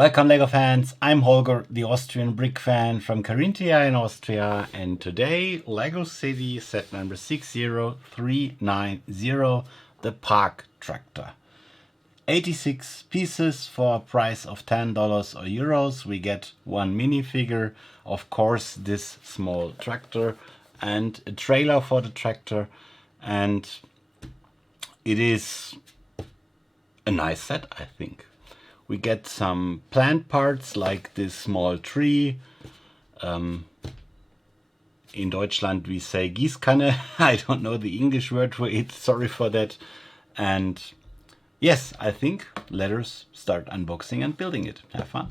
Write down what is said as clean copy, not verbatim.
Welcome LEGO fans, I'm Holger, the Austrian brick fan from Carinthia in Austria, and today LEGO City set number 60390, the Park Tractor. 86 pieces for a price of $10 or euros. We get one minifigure, of course this small tractor, and a trailer for the tractor, and it is a nice set, I think. We get some plant parts like this small tree. In Deutschland we say Gießkanne. I don't know the English word for it, sorry for that. And yes, I think let us start unboxing and building it. Have fun.